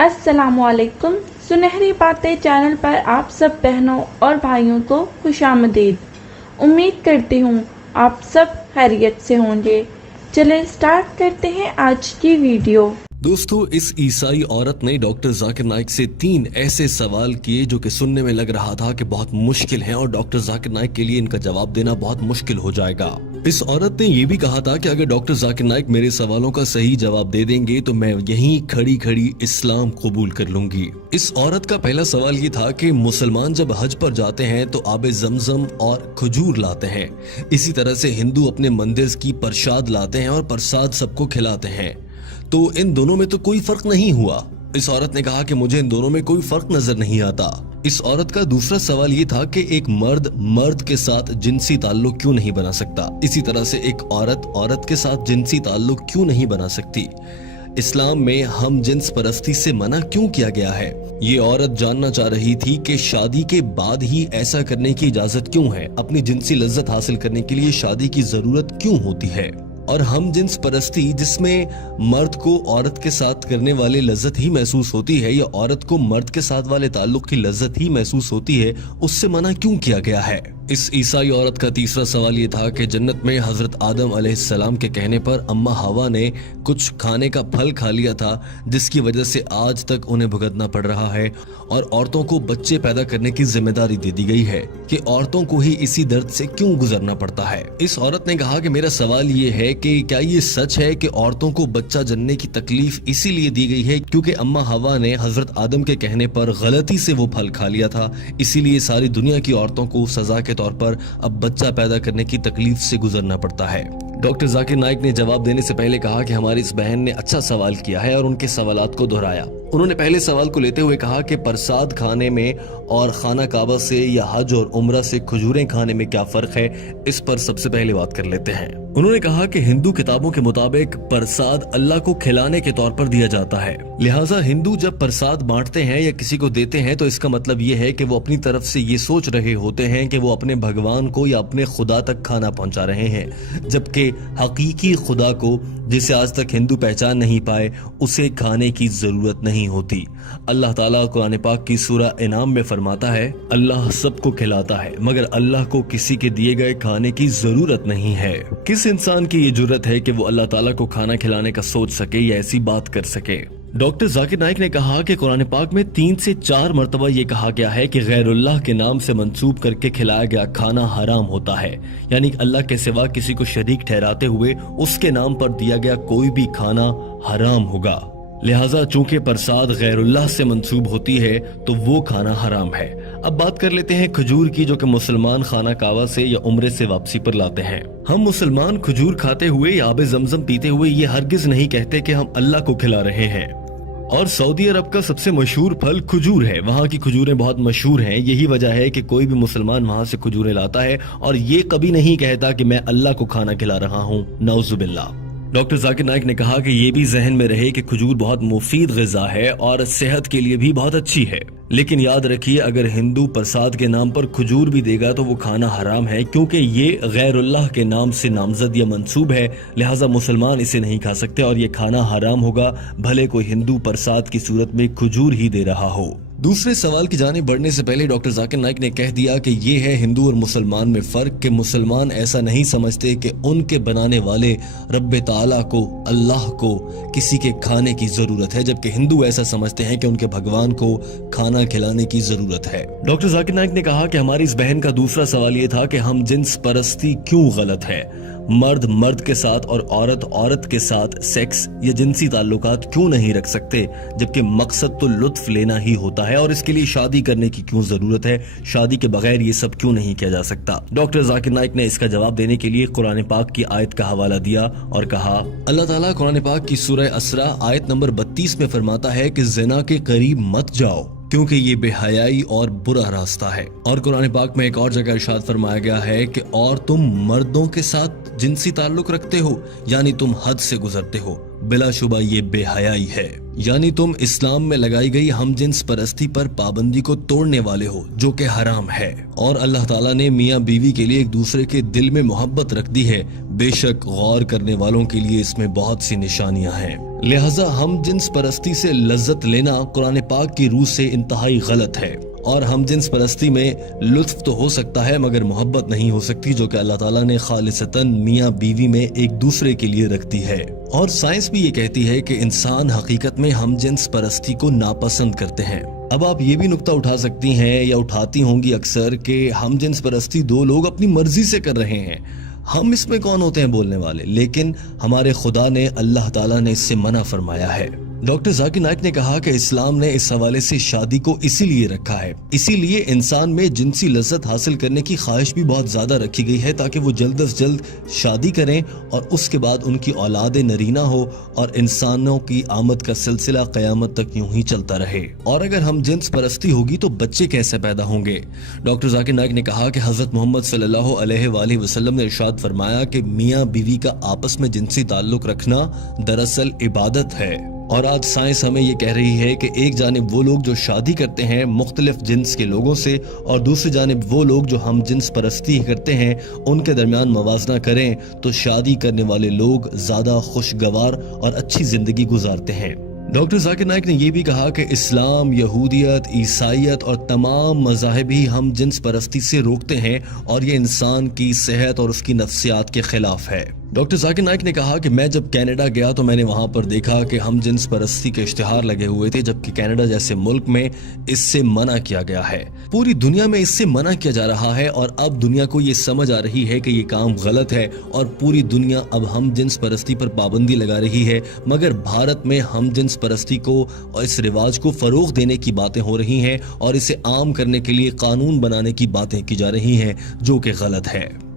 अस्सलामुअलैकुम। सुनहरी बातें चैनल पर आप सब बहनों और भाइयों को खुशामदीद। उम्मीद करती हूँ आप सब खैरियत से होंगे। चलें स्टार्ट करते हैं आज की वीडियो। दोस्तों, इस ईसाई औरत ने डॉक्टर जाकिर नाइक से 3 ऐसे सवाल किए जो कि सुनने में लग रहा था कि बहुत मुश्किल हैं और डॉक्टर जाकिर नाइक के लिए इनका जवाब देना बहुत मुश्किल हो जाएगा। इस औरत ने ये भी कहा था कि अगर डॉक्टर जाकिर नाइक मेरे सवालों का सही जवाब दे देंगे तो मैं यहीं खड़ी खड़ी इस्लाम कबूल कर लूंगी। इस औरत का पहला सवाल ये था कि मुसलमान जब हज पर जाते हैं तो आबे जमजम और खजूर लाते हैं, इसी तरह से हिंदू अपने मंदिर की प्रसाद लाते हैं और प्रसाद सबको खिलाते हैं, तो इन दोनों में तो कोई फर्क नहीं हुआ। इस औरत ने कहा कि मुझे इन दोनों में कोई फर्क नजर नहीं आता। इस औरत का दूसरा सवाल ये था कि एक मर्द के साथ जिनसी ताल्लुक क्यों नहीं बना सकता, इसी तरह से एक औरत के साथ जिनसी ताल्लुक क्यों नहीं बना सकती। इस्लाम में हम जिन्स परस्ती से मना क्यों किया गया है। ये औरत जानना चाह रही थी कि शादी के बाद ही ऐसा करने की इजाजत क्यों है, अपनी जिनसी लज्जत हासिल करने के लिए शादी की जरूरत क्यों होती है। और हम जिन्स परस्ती जिसमें मर्द को औरत के साथ करने वाले लज्जत ही महसूस होती है या औरत को मर्द के साथ वाले ताल्लुक की लज्जत ही महसूस होती है, उससे मना क्यों किया गया है। इस ईसाई औरत का तीसरा सवाल ये था कि जन्नत में हजरत आदम अलैहिस्सलाम के कहने पर अम्मा हवा ने कुछ खाने का फल खा लिया था जिसकी वजह से आज तक उन्हें भुगतना पड़ रहा है और औरतों को बच्चे पैदा करने की जिम्मेदारी दे दी गई है कि औरतों को ही इसी दर्द से क्यों गुजरना पड़ता है। इस औरत ने कहा कि मेरा सवाल ये है कि क्या ये सच है कि औरतों को बच्चा जनने की तकलीफ इसीलिए दी गई है क्योंकि अम्मा हवा ने हजरत आदम के कहने पर गलती से वो फल खा लिया था, इसीलिए सारी दुनिया की औरतों को सजा के तौर पर अब बच्चा पैदा करने की तकलीफ से गुजरना पड़ता है। डॉक्टर जाकिर नाइक ने जवाब देने से पहले कहा कि हमारी इस बहन ने अच्छा सवाल किया है और उनके सवालात को दोहराया। उन्होंने पहले सवाल को लेते हुए कहा कि प्रसाद खाने में और खाना काबा से या हज और उम्रा से खजूरें खाने में क्या फर्क है, इस पर सबसे पहले बात कर लेते हैं। उन्होंने कहा कि हिंदू किताबों के मुताबिक प्रसाद अल्लाह को खिलाने के तौर पर दिया जाता है, लिहाजा हिंदू जब प्रसाद बांटते हैं या किसी को देते हैं तो इसका मतलब ये है कि वो अपनी तरफ से ये सोच रहे होते हैं कि वो अपने भगवान को या अपने खुदा तक खाना पहुंचा रहे हैं, जबकि हकीकी खुदा को जिसे आज तक हिंदू पहचान नहीं पाए उसे खाने की जरूरत नहीं होती। अल्लाह ताला कुरान पाक की सूरा इनाम में फरमाता है, अल्लाह सबको खिलाता है मगर अल्लाह को किसी के दिए गए खाने की जरूरत नहीं है। किस इंसान की ये जरूरत है कि वो अल्लाह ताला को खाना खिलाने का सोच सके या ऐसी बात कर सके। डॉक्टर जाकिर नाइक ने कहा कि कुरान पाक में 3 से 4 मरतबा ये कहा गया है कि गैरुल्लाह के नाम से मंसूब करके खिलाया गया खाना हराम होता है, यानी अल्लाह के सिवा किसी को शरीक ठहराते हुए उसके नाम पर दिया गया कोई भी खाना हराम होगा। लिहाजा चूंकि प्रसाद गैरुल्लाह से मंसूब होती है तो वो खाना हराम है। अब बात कर लेते हैं खजूर की, जो कि मुसलमान खाना काबा से या उम्रे से वापसी पर लाते हैं। हम मुसलमान खजूर खाते हुए या आबे जमजम पीते हुए ये हरगिज नहीं कहते कि हम अल्लाह को खिला रहे हैं। और सऊदी अरब का सबसे मशहूर फल खजूर है, वहाँ की खजूरें बहुत मशहूर हैं। यही वजह है कि कोई भी मुसलमान वहाँ से खजूरें लाता है और ये कभी नहीं कहता कि मैं अल्लाह को खाना खिला रहा हूँ, नौजुबिल्लाह। डॉक्टर जाकिर नाइक ने कहा कि ये भी जहन में रहे कि खजूर बहुत मुफीद ग़िज़ा है और सेहत के लिए भी बहुत अच्छी है, लेकिन याद रखिए अगर हिंदू प्रसाद के नाम पर खजूर भी देगा तो वो खाना हराम है क्योंकि ये गैरुल्लाह के नाम से नामजद या मंसूब है, लिहाजा मुसलमान इसे नहीं खा सकते और ये खाना हराम होगा भले कोई हिंदू प्रसाद की सूरत में खजूर ही दे रहा हो। दूसरे सवाल की जानिब बढ़ने से पहले डॉक्टर जाकिर नाइक ने कह दिया कि ये है हिंदू और मुसलमान में फर्क कि मुसलमान ऐसा नहीं समझते कि उनके बनाने वाले रब्बे ताला को, अल्लाह को किसी के खाने की जरूरत है, जबकि हिंदू ऐसा समझते हैं कि उनके भगवान को खाना खिलाने की जरूरत है। डॉक्टर जाकिर नाइक ने कहा कि हमारी इस बहन का दूसरा सवाल ये था कि हम जिन्स परस्ती क्यों गलत है, मर्द के साथ और औरत के साथ सेक्स या जिनसी ताल्लुकात क्यों नहीं रख सकते, जबकि मकसद तो लुत्फ लेना ही होता है और इसके लिए शादी करने की क्यों जरूरत है, शादी के बगैर ये सब क्यों नहीं किया जा सकता। डॉक्टर जाकिर नाइक ने इसका जवाब देने के लिए कुरान पाक की आयत का हवाला दिया और कहा, अल्लाह ताला कुरान पाक की सूरह असरा आयत नंबर 32 में फरमाता है कि ज़िना के करीब मत जाओ क्योंकि ये बेहयाई और बुरा रास्ता है। और कुरान पाक में एक और जगह इरशाद फरमाया गया है कि और तुम मर्दों के साथ जिनसी ताल्लुक रखते हो यानी तुम हद से गुजरते हो, बिला शुबा ये बेहयाई है। यानी तुम इस्लाम में लगाई गई हम जिन्स परस्ती पर पाबंदी को तोड़ने वाले हो, जो कि हराम है। और अल्लाह ताला ने मियाँ बीवी के लिए एक दूसरे के दिल में मोहब्बत रख दी है। बेशक गौर करने वालों के लिए इसमें बहुत सी निशानियां हैं। लिहाजा हम जिन्स परस्ती से लज्जत लेना कुरान पाक की रूह से इंतहाई गलत है। और हम जिन्स परस्ती में लुत्फ तो हो सकता है मगर मोहब्बत नहीं हो सकती, जो कि अल्लाह ताला ने खालिसतन मियाँ बीवी में एक दूसरे के लिए रख दी है। और साइंस भी ये कहती है कि इंसान हकीकत में हम जिन्स परस्ती को नापसंद करते हैं। अब आप ये भी नुक्ता उठा सकती हैं या उठाती होंगी अक्सर कि हम जिन्स परस्ती दो लोग अपनी मर्जी से कर रहे हैं, हम इसमें कौन होते हैं बोलने वाले। लेकिन हमारे खुदा ने, अल्लाह ताला ने इससे मना फरमाया है। डॉक्टर जाकिर नाइक ने कहा कि इस्लाम ने इस हवाले से शादी को इसीलिए रखा है, इसीलिए इंसान में जिनसी लज्जत हासिल करने की ख्वाहिश भी बहुत ज्यादा रखी गई है, ताकि वो जल्द से जल्द शादी करें और उसके बाद उनकी औलाद नरीना हो और इंसानों की आमद का सिलसिला क़यामत तक यूं ही चलता रहे। और अगर हम जिन्स परस्ती होगी तो बच्चे कैसे पैदा होंगे। डॉक्टर जाकिर नाइक ने कहा कि हजरत मोहम्मद सल्लल्लाहु अलैहि वसल्लम ने इरशाद फरमाया कि मियाँ बीवी का आपस में जिनसी ताल्लुक रखना दरअसल इबादत है। और आज साइंस हमें ये कह रही है कि एक जानिब वो लोग जो शादी करते हैं मुख्तलिफ जिन्स के लोगों से, और दूसरी जानिब वो लोग जो हम जिन्स परस्ती करते हैं, उनके दरमियान मवाजना करें तो शादी करने वाले लोग ज्यादा खुशगवार और अच्छी जिंदगी गुजारते हैं। डॉक्टर जाकिर नाइक ने यह भी कहा कि इस्लाम, यहूदियत, ईसाईयत और तमाम मज़ाहिब ही हम जिन्स परस्ती से रोकते हैं और ये इंसान की सेहत और उसकी नफ्सियात के खिलाफ है। डॉक्टर जाकिर नाइक ने कहा कि मैं जब कनाडा गया तो मैंने वहां पर देखा कि हम जिन्स परस्ती के इश्तिहार लगे हुए थे, जबकि कनाडा जैसे मुल्क में इससे मना किया गया है। पूरी दुनिया में इससे मना किया जा रहा है और अब दुनिया को ये समझ आ रही है कि ये काम गलत है और पूरी दुनिया अब हम जिन्स परस्ती पर पाबंदी लगा रही है। मगर भारत में हम जिन्स परस्ती को और इस रिवाज को फरोग देने की बातें हो रही हैं और इसे आम करने के लिए कानून बनाने की बातें की जा रही हैं, जो कि गलत है।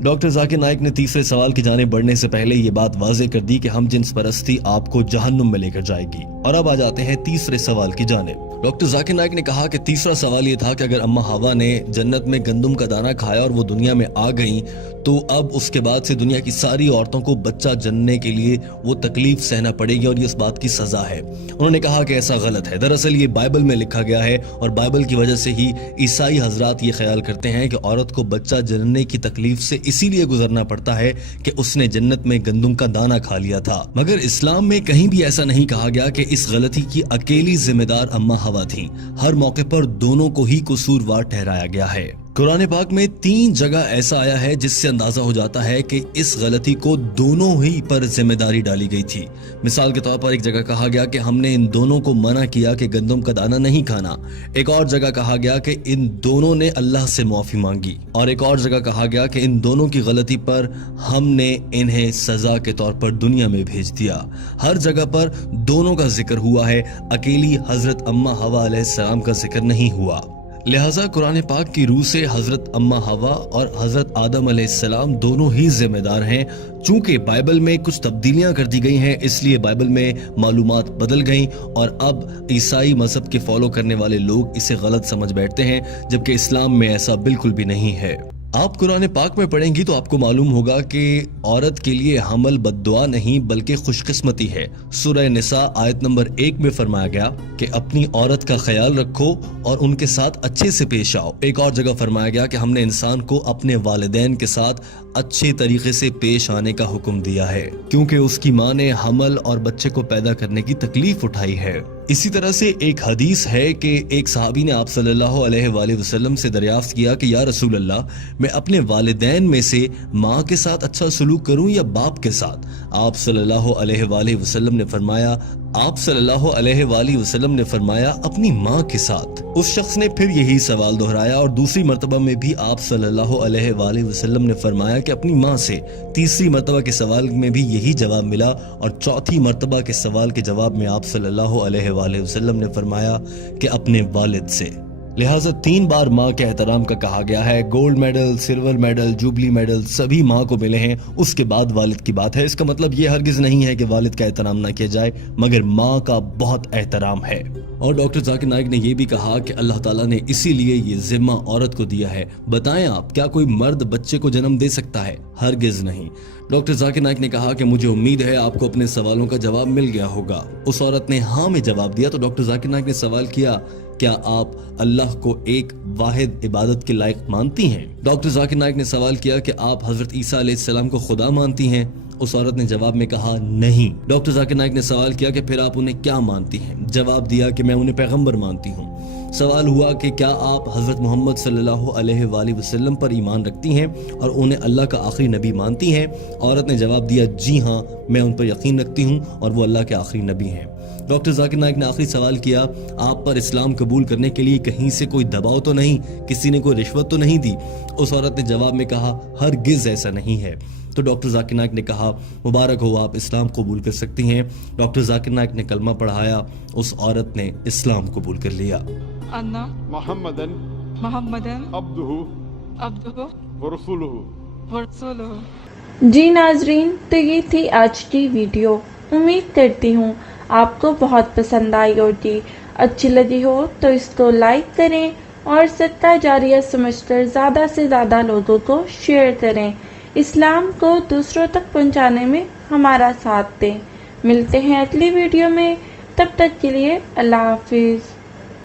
डॉक्टर जाकिर नाइक ने तीसरे सवाल की जाने बढ़ने से पहले ये बात वाज़ेह कर दी कि हम जिन्स परस्ती आपको जहन्नुम में लेकर जाएगी। और अब आ जाते हैं तीसरे सवाल की जानिब। डॉक्टर जाकिर नाइक ने कहा कि तीसरा सवाल ये था कि अगर अम्मा हवा ने जन्नत में गंदम का दाना खाया और वो दुनिया में आ गई तो अब उसके बाद से दुनिया की सारी औरतों को बच्चा जनने के लिए वो तकलीफ सहना पड़ेगी और ये इस बात की सजा है। उन्होंने कहा कि ऐसा गलत है। दरअसल ये बाइबल में लिखा गया है और बाइबल की वजह से ही ईसाई हजरात ये ख्याल करते हैं कि औरत को बच्चा जनने की तकलीफ से इसीलिए गुजरना पड़ता है कि उसने जन्नत में गंदम का दाना खा लिया था। मगर इस्लाम में कहीं भी ऐसा नहीं कहा गया कि इस गलती की अकेली जिम्मेदार अम्मा हवा थी। हर मौके पर दोनों को ही कसूरवार ठहराया गया है। कुरान पाक में 3 जगह ऐसा आया है जिससे अंदाजा हो जाता है कि इस गलती को दोनों ही पर जिम्मेदारी डाली गई थी। मिसाल के तौर पर एक जगह कहा गया कि हमने इन दोनों को मना किया कि गंदम का दाना नहीं खाना। एक और जगह कहा गया कि इन दोनों ने अल्लाह से माफी मांगी। और एक और जगह कहा गया कि इन दोनों की गलती पर हमने इन्हें सजा के तौर पर दुनिया में भेज दिया। हर जगह पर दोनों का जिक्र हुआ है, अकेली हजरत अम्मा हवा अलैहिस्सलाम का जिक्र नहीं हुआ। लिहाजा कुरान पाक की रूह से हजरत अम्मा हवा और हजरत आदम अलैहिस्सलाम दोनों ही जिम्मेदार हैं। चूंकि बाइबल में कुछ तब्दीलियां कर दी गई हैं, इसलिए बाइबल में मालूमात बदल गई और अब ईसाई मजहब के फॉलो करने वाले लोग इसे गलत समझ बैठते हैं, जबकि इस्लाम में ऐसा बिल्कुल भी नहीं है। आप कुरान पाक में पढ़ेंगी तो आपको मालूम होगा कि औरत के लिए हमल बद्दुआ नहीं बल्कि खुशकिस्मती है। सूरह निसा आयत नंबर 1 में फरमाया गया कि अपनी औरत का ख्याल रखो और उनके साथ अच्छे से पेश आओ। एक और जगह फरमाया गया कि हमने इंसान को अपने वालिदैन के साथ अच्छे तरीके से पेश आने का हुक्म दिया है, क्योंकि उसकी माँ ने हमल और बच्चे को पैदा करने की तकलीफ उठाई है। इसी तरह से एक हदीस है कि एक सहाबी ने आप सल्लल्लाहु अलैहि वसल्लम से दरियाफ्त किया कि या रसूल अल्लाह, मैं अपने वालिदैन में से माँ के साथ अच्छा सलूक करूं या बाप के साथ? आप सल्लल्लाहु अलैहि वसल्लम ने फरमाया अपनी माँ के साथ। उस शख्स ने फिर यही सवाल दोहराया और दूसरी मर्तबा में भी आप सल्लल्लाहु अलैहि वसल्लम ने फरमाया कि अपनी माँ से। तीसरी मर्तबा के सवाल में भी यही जवाब मिला और चौथी मर्तबा के सवाल के जवाब में आप सल्लल्लाहु अलैहि वसल्लम ने फरमाया कि अपने वालिद से। लिहाजा 3 बार माँ के एहतराम का कहा गया है। Gold medal, silver medal, jubilee medal सभी माँ को मिले हैं। उसके बाद वालिद की बात है। इसका मतलब ये हरगिज नहीं है कि वालिद का एहतराम ना किया जाए, मगर माँ का बहुत एहतराम है। और डॉक्टर जाकिर नाइक ने यह भी कहा कि अल्लाह ताला ने इसीलिए ये जिम्मा औरत को दिया है। बताएं आप, क्या कोई मर्द बच्चे को जन्म दे सकता है? हरगिज नहीं। डॉक्टर जाकिर नाइक ने कहा कि मुझे उम्मीद है आपको अपने सवालों का जवाब मिल गया होगा। उस औरत ने हाँ में जवाब दिया तो डॉक्टर जाकिर नाइक ने सवाल किया, क्या आप अल्लाह को एक वाहिद इबादत के लायक मानती हैं? डॉक्टर जाकिर नाइक ने सवाल किया कि आप हजरत ईसा अलैहिस्सलाम को खुदा मानती हैं? उस औरत ने जवाब में कहा नहीं। डॉक्टर जाकिर नाइक ने सवाल किया कि फिर आप उन्हें क्या मानती हैं? जवाब दिया कि मैं उन्हें पैगंबर मानती हूँ। सवाल हुआ कि क्या आप हजरत मोहम्मद सल्लल्लाहु अलैहि वसल्लम पर ईमान रखती हैं और उन्हें अल्लाह का आखिरी नबी मानती हैं? औरत ने जवाब दिया, जी हाँ, मैं उन पर यकीन रखती हूँ और वो अल्लाह के आखिरी नबी हैं। डॉक्टर जाकिर नाइक ने आखिरी सवाल किया, आप पर इस्लाम कबूल करने के लिए कहीं से कोई दबाव तो नहीं, किसी ने कोई रिश्वत तो नहीं दी? उस औरत ने जवाब में कहा, हरगिज ऐसा नहीं है। तो डॉक्टर जाकिर नाइक ने कहा, मुबारक हो, आप इस्लाम कबूल कर सकती हैं। डॉक्टर जाकिर नाइक ने कलमा पढ़ाया, उस औरत ने इस्लाम कबूल कर लिया। अन्ना मुहम्मदन अब्दुहु व रसूलुहु। जी नाजरीन, तो ये थी आज की वीडियो। उम्मीद करती हूँ आपको बहुत पसंद आई होगी। अच्छी लगी हो तो इसको लाइक करें और सदका जारिया समझकर ज़्यादा से ज़्यादा लोगों को शेयर करें। इस्लाम को दूसरों तक पहुँचाने में हमारा साथ दें। मिलते हैं अगली वीडियो में, तब तक के लिए अल्लाह हाफिज़।